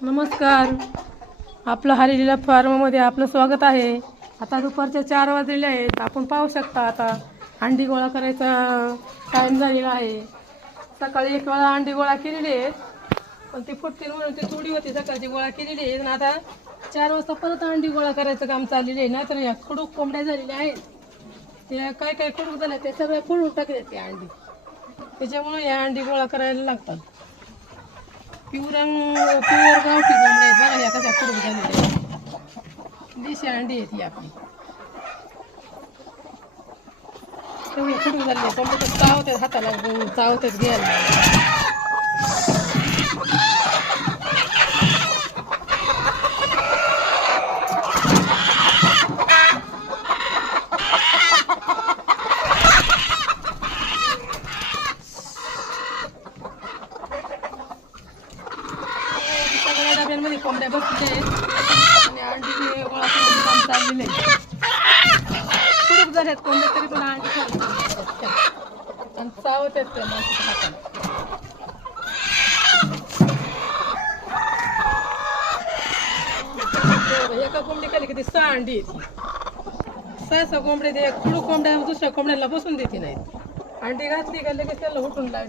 नमस्कार. आपलं हरिलीला फार्ममध्ये आपलं स्वागत आहे. आता दुपारच्या चार वाजलेले आहेत. आपण पाहू शकता आता अंडी गोळा करायचा टाईम झालेला आहे. सकाळी एक वेळा अंडी गोळा केलेली आहेत. पण ती फुटतील म्हणून ती थोडी होती सकाळची गोळा केलेली आहे आणि आता चार वाजता परत अंडी गोळा करायचं काम चाललेलं आहे. ना तर या खडूक कोंबड्या झालेल्या आहेत. त्या काय काय खडूक झाल्या ते सगळ्या फोडून टाकल्या त्या अंडी. त्याच्यामुळे या अंडी गोळा करायला लागतात. प्युअर प्युअर गावठी कोंबड्या आहेत बघा या कशा खडूक झालेल्या देशी अंडी आहेत ही आपली. तेवढी खडूक झालेली आहे कोंबड्या तर चावतात हाताला घेऊन चावतात घ्यायला. मध्ये कोंबड्या बसलेल्या आहेत. आणि अंडी ते गोळा करून काम चाललेलं आहे खूप झाल्यात कोंबड्या? तरी पण अंडी खाली आणि चावत आहेत त्या माणसाच्या हाताला. एका कोंबडी खाली किती सहा अंडी सहा सहा कोंबडी दे खुडू कोंबड्या दुसऱ्या कोंबड्याला बसून देते नाहीत. अंडी घातली का लगेच त्याला उठून लावते.